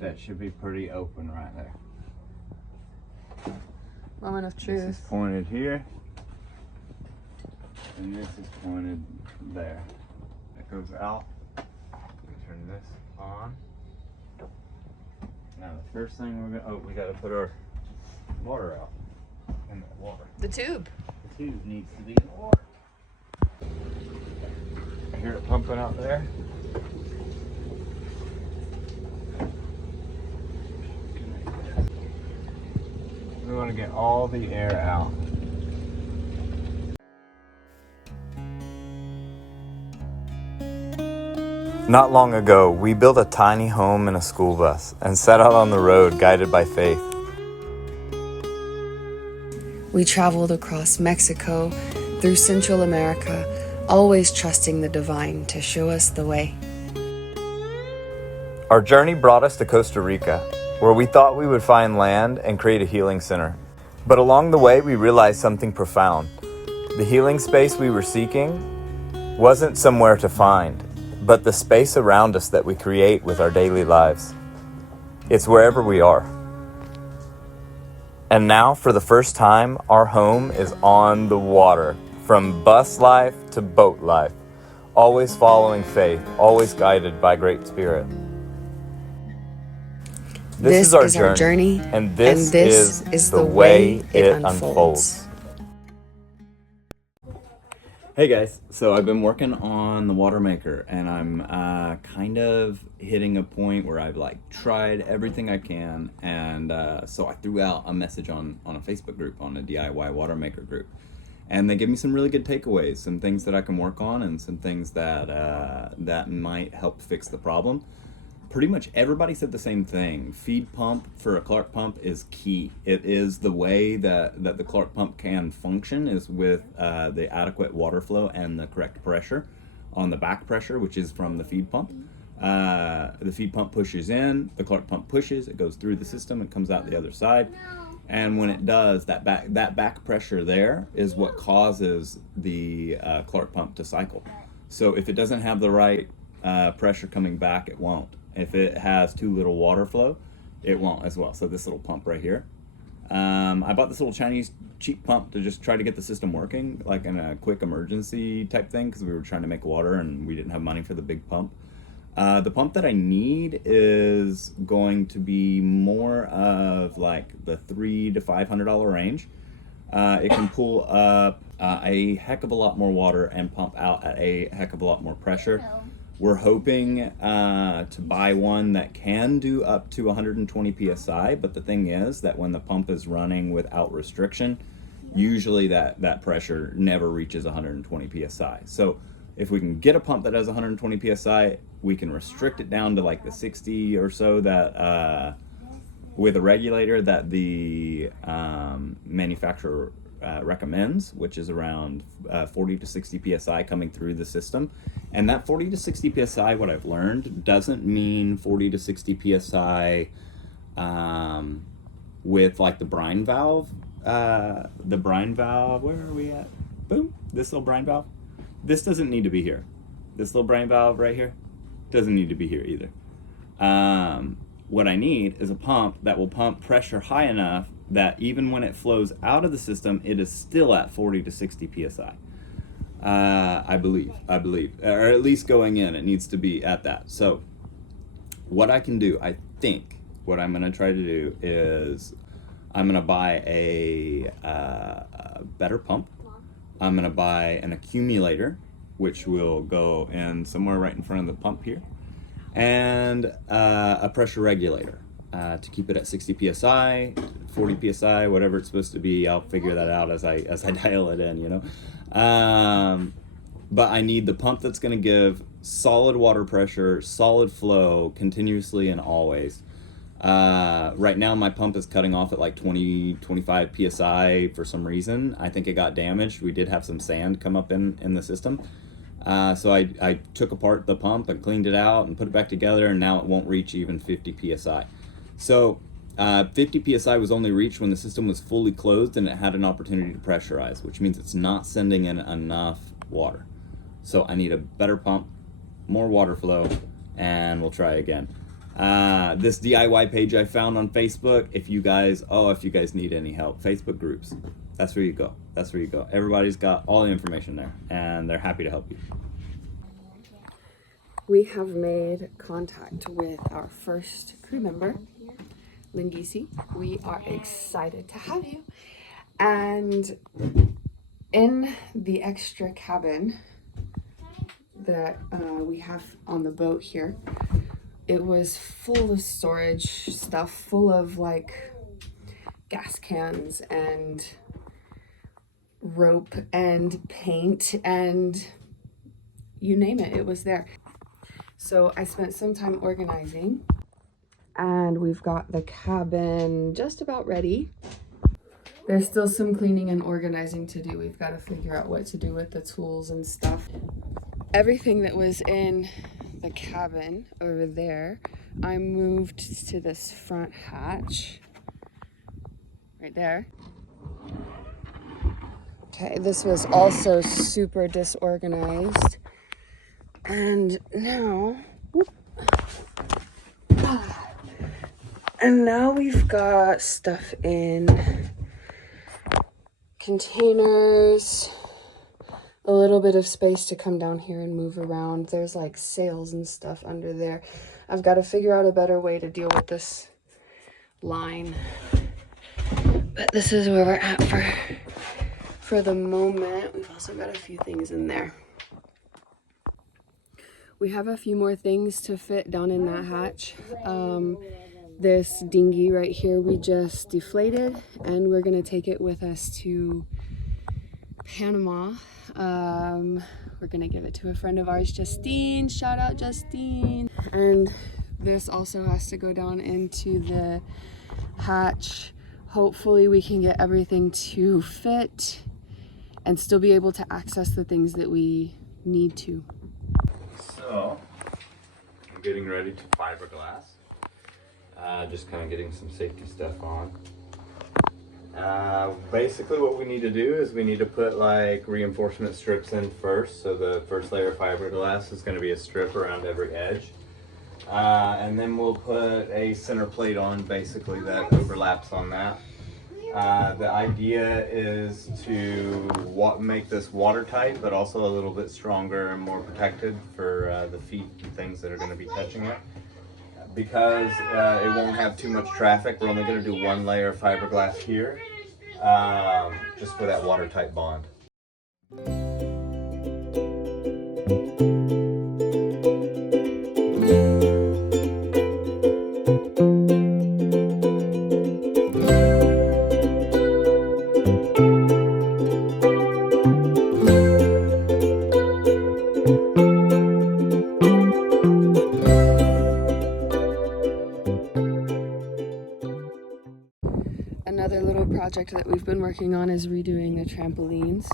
That should be pretty open right there. Moment of This truth. is pointed here, and this is pointed there. It goes out. We turn this on. Now the first thing we gotta put our water out in the water. The tube. The tube needs to be in the water. I hear it pumping out there. We want to get all the air out. Not long ago, we built a tiny home in a school bus and set out on the road guided by faith. We traveled across Mexico, through Central America, always trusting the divine to show us the way. Our journey brought us to Costa Rica, where we thought we would find land and create a healing center. But along the way, we realized something profound. The healing space we were seeking wasn't somewhere to find, but the space around us that we create with our daily lives. It's wherever we are. And now, for the first time, our home is on the water, from bus life to boat life, always following faith, always guided by Great Spirit. This is our journey, and this is the way it unfolds. Hey guys, so I've been working on the water maker, and I'm kind of hitting a point where I've tried everything I can, and so I threw out a message on a Facebook group, on a DIY water maker group, and they give me some really good takeaways, some things that I can work on, and some things that might help fix the problem. Pretty much everybody said the same thing. Feed pump for a Clark pump is key. It is the way that the Clark pump can function, is with the adequate water flow and the correct pressure on the back pressure, which is from the feed pump. The feed pump pushes in, the Clark pump pushes, it goes through the system, it comes out the other side. And when it does, that back pressure there is what causes the Clark pump to cycle. So if it doesn't have the right pressure coming back, it won't. If it has too little water flow, it won't as well. So this little pump right here. I bought this little Chinese cheap pump to just try to get the system working, like in a quick emergency type thing, because we were trying to make water and we didn't have money for the big pump. The pump that I need is going to be more of the $300 to $500 range. It can pull up a heck of a lot more water and pump out at a heck of a lot more pressure. We're hoping to buy one that can do up to 120 psi, but the thing is that when the pump is running without restriction, usually that pressure never reaches 120 psi. So if we can get a pump that does 120 psi, we can restrict it down to the 60 or so that with a regulator that the manufacturer recommends, which is around 40 to 60 psi coming through the system. And that 40 to 60 psi, what I've learned, doesn't mean 40 to 60 psi with the brine valve. The brine valve, where are we at? Boom, this little brine valve. This doesn't need to be here. This little brine valve right here doesn't need to be here either. What I need is a pump that will pump pressure high enough that even when it flows out of the system, it is still at 40 to 60 psi. I believe, or at least going in, it needs to be at that. So what I can do, I think what I'm going to try to do is I'm going to buy a better pump. I'm going to buy an accumulator, which will go in somewhere right in front of the pump here, and a pressure regulator to keep it at 60 psi, 40 psi, whatever it's supposed to be. I'll figure that out as I dial it in, But I need the pump that's going to give solid water pressure, solid flow, continuously and always. Right now my pump is cutting off at 20, 25 psi for some reason. I think it got damaged. We did have some sand come up in the system. So I took apart the pump and cleaned it out and put it back together, and now it won't reach even 50 psi. So 50 psi was only reached when the system was fully closed and it had an opportunity to pressurize, which means it's not sending in enough water. So I need a better pump, more water flow, and we'll try again. This DIY page I found on Facebook. If you guys need any help, Facebook groups. That's where you go. That's where you go. Everybody's got all the information there, and they're happy to help you. We have made contact with our first crew member, Lingisi. We are excited to have you. And in the extra cabin that we have on the boat here, it was full of storage stuff, full of like gas cans and rope and paint and you name it, it was there. So I spent some time organizing, and we've got the cabin just about ready. There's still some cleaning and organizing to do. We've got to figure out what to do with the tools and stuff. Everything that was in the cabin over there, I moved to this front hatch right there. Okay, this was also super disorganized. And now, we've got stuff in containers, a little bit of space to come down here and move around. There's like sails and stuff under there. I've got to figure out a better way to deal with this line. But this is where we're at for the moment. We've also got a few things in there. We have a few more things to fit down in that hatch. This dinghy right here we just deflated, and we're gonna take it with us to Panama. We're gonna give it to a friend of ours, Justine. Shout out Justine. And this also has to go down into the hatch. Hopefully we can get everything to fit and still be able to access the things that we need to. So, I'm getting ready to fiberglass. Just kind of getting some safety stuff on. Basically what we need to do is we need to put like reinforcement strips in first. So the first layer of fiberglass is going to be a strip around every edge. And then we'll put a center plate on basically that overlaps on that. The idea is to make this watertight, but also a little bit stronger and more protected for the feet and things that are going to be touching it. Because it won't have too much traffic, we're only going to do one layer of fiberglass here, just for that watertight bond. Another little project that we've been working on is redoing the trampolines.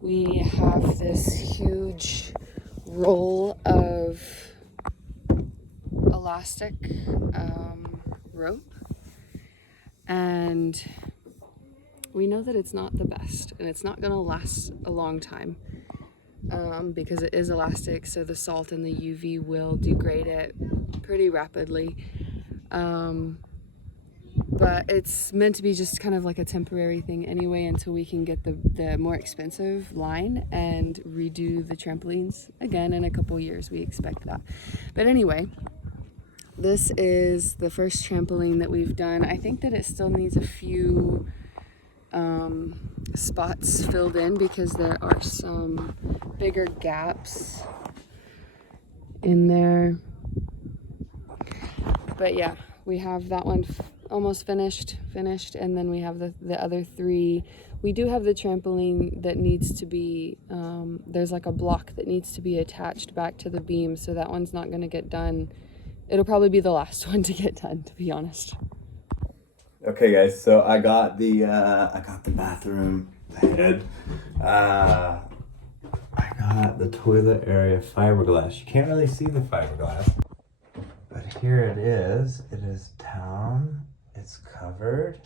We have this huge roll of elastic rope, and we know that it's not the best and it's not going to last a long time because it is elastic, so the salt and the UV will degrade it pretty rapidly. But it's meant to be just kind of like a temporary thing anyway until we can get the more expensive line and redo the trampolines again in a couple years. We expect that. But anyway, this is the first trampoline that we've done. I think that it still needs a few spots filled in because there are some bigger gaps in there. But yeah, we have that one almost finished, and then we have the other three. We do have the trampoline that needs to be, there's like a block that needs to be attached back to the beam, so that one's not going to get done. It'll probably be the last one to get done, to be honest. Okay guys, so I got the bathroom head. I got the toilet area fiberglass. You can't really see the fiberglass, but here it is. It is down. It's covered,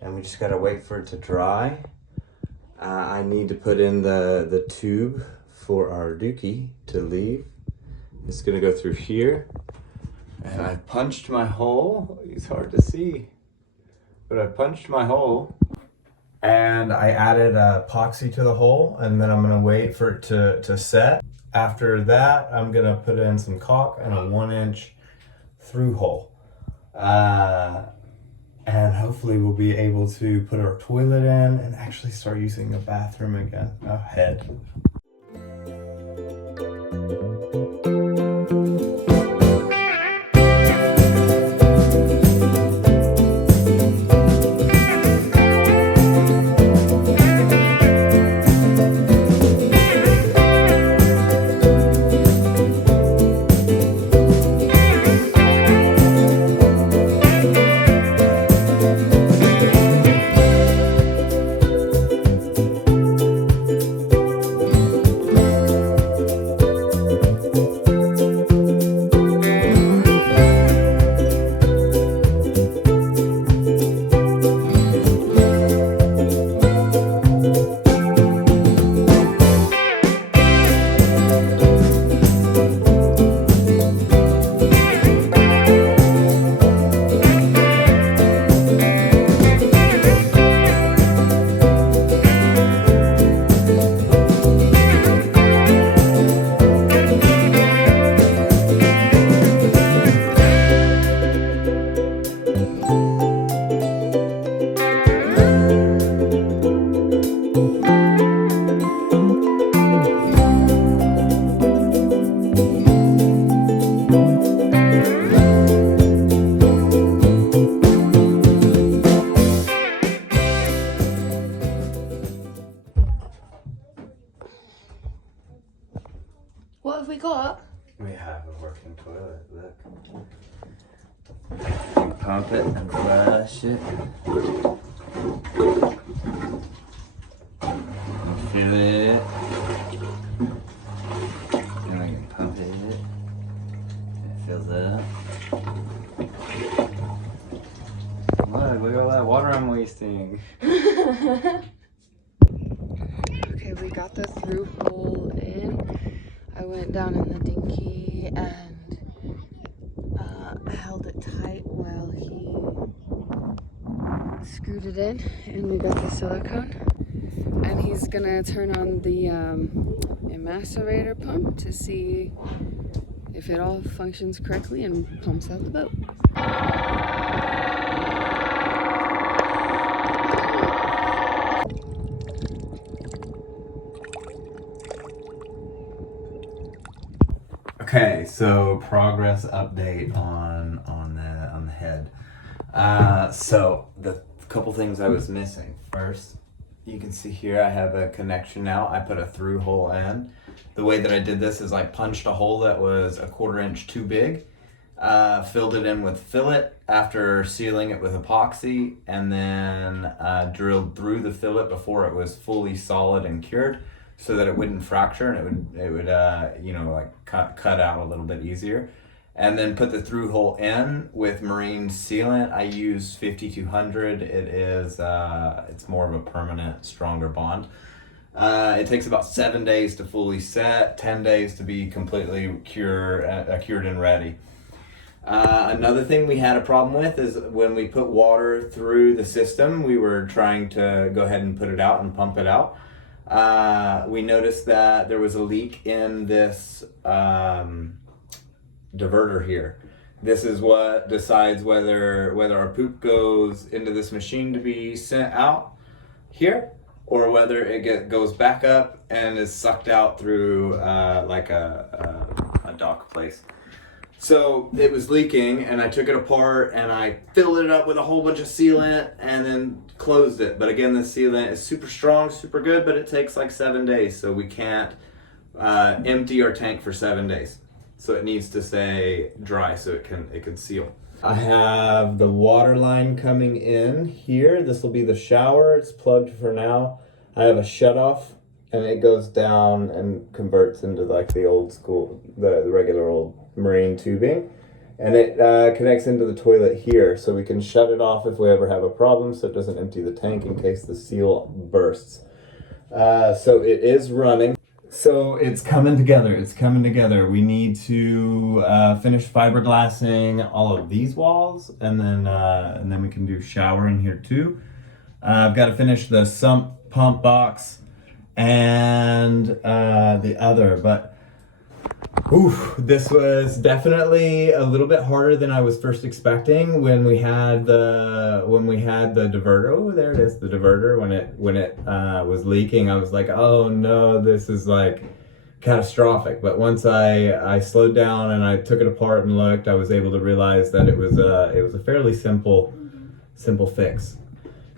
and we just gotta wait for it to dry. I need to put in the tube for our dookie to leave. It's gonna go through here, And I punched my hole. It's hard to see, but I punched my hole. And I added epoxy to the hole, and then I'm gonna wait for it to set. After that, I'm gonna put in some caulk and a 1-inch through hole. And hopefully we'll be able to put our toilet in and actually start using the bathroom again. A head. What have we got? We have a working toilet, look. You pump it and flush it. And fill it. And I can pump it. It fills up. Look at all that water I'm wasting. Okay, we got the through hole in. I went down in the dinghy and held it tight while he screwed it in, and we got the silicone. And he's gonna turn on the emascerator pump to see if it all functions correctly and pumps out the boat. Okay, so progress update on the head. So the couple things I was missing. First, you can see here I have a connection now. I put a through hole in. The way that I did this is I punched a hole that was a 1/4 inch too big, filled it in with fillet after sealing it with epoxy, and then drilled through the fillet before it was fully solid and cured, so that it wouldn't fracture and it would you know, like cut out a little bit easier. And then put the through hole in with marine sealant. I use 5200. It is it's more of a permanent, stronger bond. It takes about 7 days to fully set, 10 days to be completely cured and ready. Another thing we had a problem with is when we put water through the system, we were trying to go ahead and put it out and pump it out. We noticed that there was a leak in this diverter here. This is what decides whether our poop goes into this machine to be sent out here, or whether it goes back up and is sucked out through like a dock place. So it was leaking, and I took it apart and I filled it up with a whole bunch of sealant and then closed it. But again, the sealant is super strong, super good, but it takes like 7 days, so we can't empty our tank for 7 days. So it needs to stay dry so it can seal. I have the water line coming in here. This will be the shower. It's plugged for now. I have a shutoff, and it goes down and converts into like the old school, the regular old marine tubing. And it connects into the toilet here, so we can shut it off if we ever have a problem, so it doesn't empty the tank in case the seal bursts. So it is running. So it's coming together. It's coming together. We need to finish fiberglassing all of these walls, and then we can do shower in here too. I've got to finish the sump pump box and the other, but this was definitely a little bit harder than I was first expecting when we had the diverter. Oh, there it is, the diverter. When it was leaking, I was like, oh no, this is like catastrophic. But once I slowed down and I took it apart and looked, I was able to realize that it was a fairly simple fix.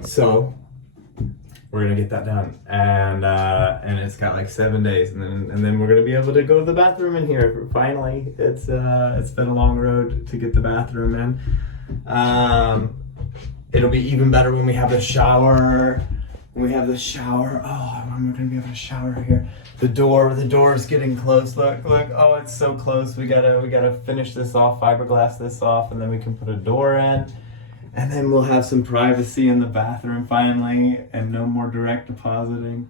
So we're gonna get that done, and it's got like 7 days, and then we're gonna be able to go to the bathroom in here. Finally, it's been a long road to get the bathroom in. It'll be even better when we have the shower. When we have the shower, oh, I'm gonna be able to shower here. The door is getting close. Look! Oh, it's so close. We gotta finish this off, fiberglass this off, and then we can put a door in. And then we'll have some privacy in the bathroom finally, and no more direct depositing.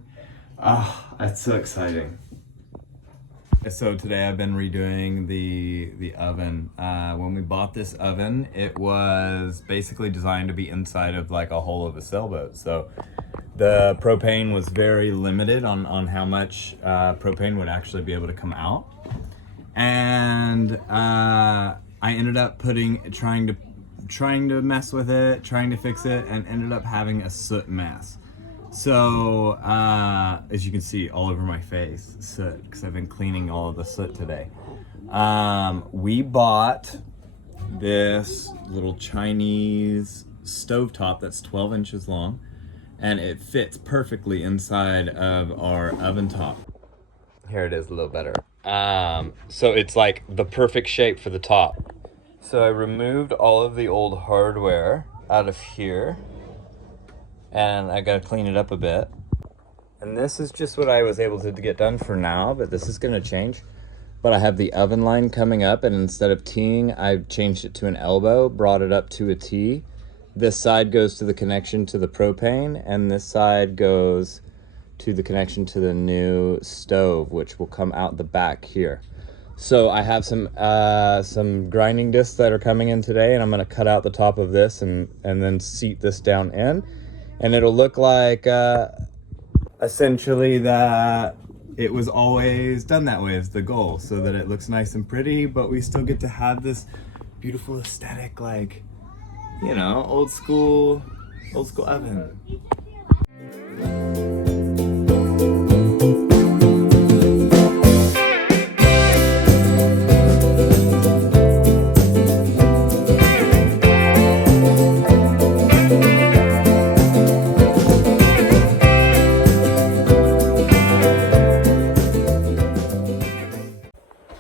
Ah, that's so exciting. So today I've been redoing the oven. When we bought this oven, it was basically designed to be inside of like a hull of a sailboat. So the propane was very limited on how much propane would actually be able to come out. And I ended up trying to mess with it, trying to fix it, and ended up having a soot mess. So, as you can see all over my face, soot, because I've been cleaning all of the soot today. We bought this little Chinese stovetop that's 12 inches long, and it fits perfectly inside of our oven top. Here it is a little better. So it's like the perfect shape for the top. So I removed all of the old hardware out of here, and I gotta clean it up a bit. And this is just what I was able to get done for now, but this is gonna change. But I have the oven line coming up, and instead of T'ing, I've changed it to an elbow, brought it up to a T. This side goes to the connection to the propane, and this side goes to the connection to the new stove, which will come out the back here. So I have some grinding discs that are coming in today, and I'm gonna cut out the top of this and then seat this down in. And it'll look like essentially that it was always done that way is the goal, so that it looks nice and pretty, but we still get to have this beautiful aesthetic, like, you know, old school oven.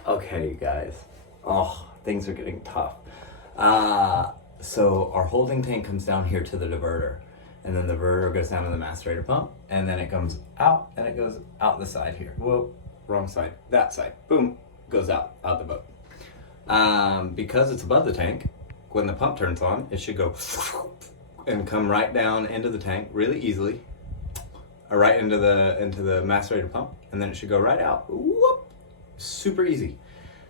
Okay, you guys. Oh, things are getting tough. So our holding tank comes down here to the diverter, and then the diverter goes down to the macerator pump, and then it comes out, and it goes out the side here. Whoa, wrong side. That side. Boom, goes out the boat. Because it's above the tank, when the pump turns on, it should go and come right down into the tank really easily, or right into the macerator pump, and then it should go right out. Whoop. Super easy.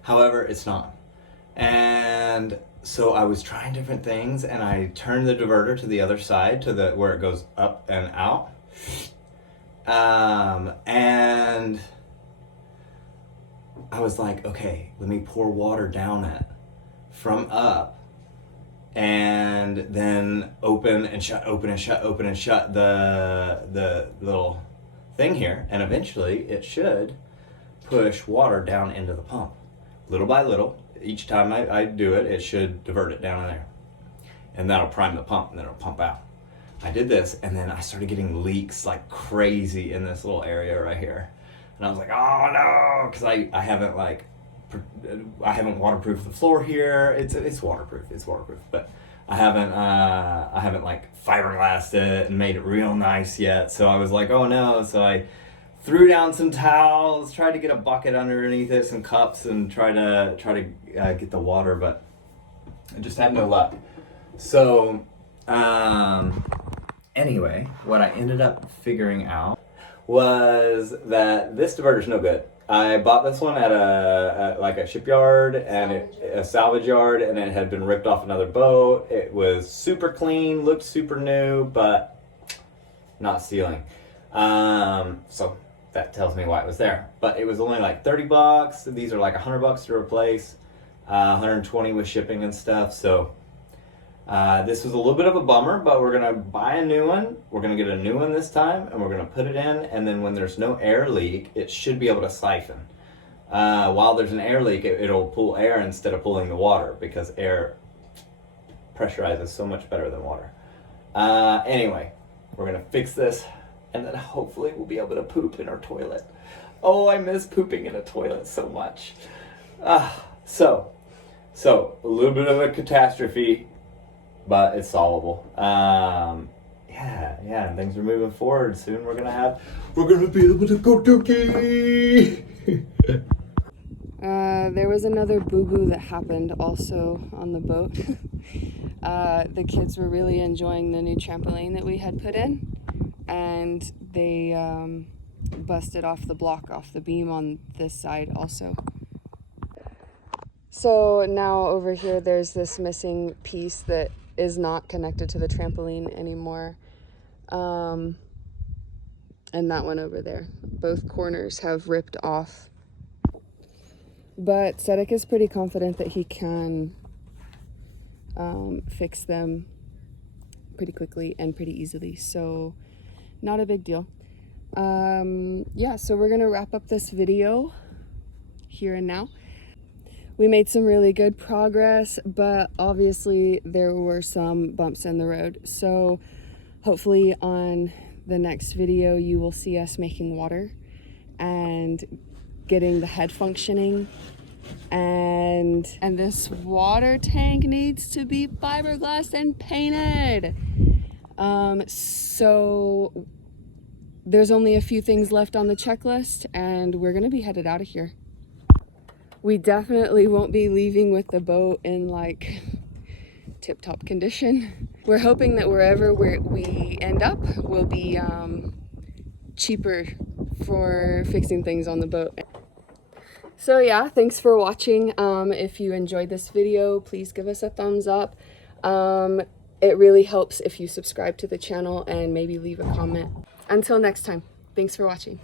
However, it's not. And so I was trying different things, and I turned the diverter to the other side, to the where it goes up and out. And I was like, okay, let me pour water down it from up, and then open and shut the little thing here, and eventually it should push water down into the pump. Little by little, each time I do it, it should divert it down in there. And that'll prime the pump, and then it'll pump out. I did this, and then I started getting leaks like crazy in this little area right here. And I was like, oh no, because I haven't waterproofed the floor here. It's waterproof, but I haven't like fiberglassed it and made it real nice yet. So I was like, oh no. So I threw down some towels, tried to get a bucket underneath it, some cups, and try to get the water, but I just had no luck. So anyway, what I ended up figuring out was that this diverter's no good. I bought this one at a shipyard and a salvage yard, and it had been ripped off another boat. It was super clean, looked super new, but not sealing. So that tells me why it was there. But it was only like $30. These are like $100 to replace, 120 with shipping and stuff. So this was a little bit of a bummer, but we're gonna buy a new one. We're gonna get a new one this time, and we're gonna put it in, and then when there's no air leak, it should be able to siphon. While there's an air leak, it'll pull air instead of pulling the water, because air pressurizes so much better than water. Anyway, we're gonna fix this, and then hopefully we'll be able to poop in our toilet. Oh, I miss pooping in a toilet so much. So a little bit of a catastrophe, but it's solvable. Yeah, and things are moving forward. Soon we're gonna be able to go dookie. There was another boo-boo that happened also on the boat. The kids were really enjoying the new trampoline that we had put in, and they busted off the block off the beam on this side also. So now over here there's this missing piece that is not connected to the trampoline anymore. And that one over there. Both corners have ripped off. But Sedek is pretty confident that he can fix them pretty quickly and pretty easily. So not a big deal. Yeah, so we're gonna wrap up this video here and now. We made some really good progress, but obviously there were some bumps in the road. So hopefully on the next video, you will see us making water and getting the head functioning. And this water tank needs to be fiberglassed and painted. So there's only a few things left on the checklist, and we're gonna be headed out of here. We definitely won't be leaving with the boat in like tip-top condition. We're hoping that wherever we end up will be cheaper for fixing things on the boat. So yeah, thanks for watching. If you enjoyed this video, please give us a thumbs up. It really helps if you subscribe to the channel and maybe leave a comment. Until next time, thanks for watching.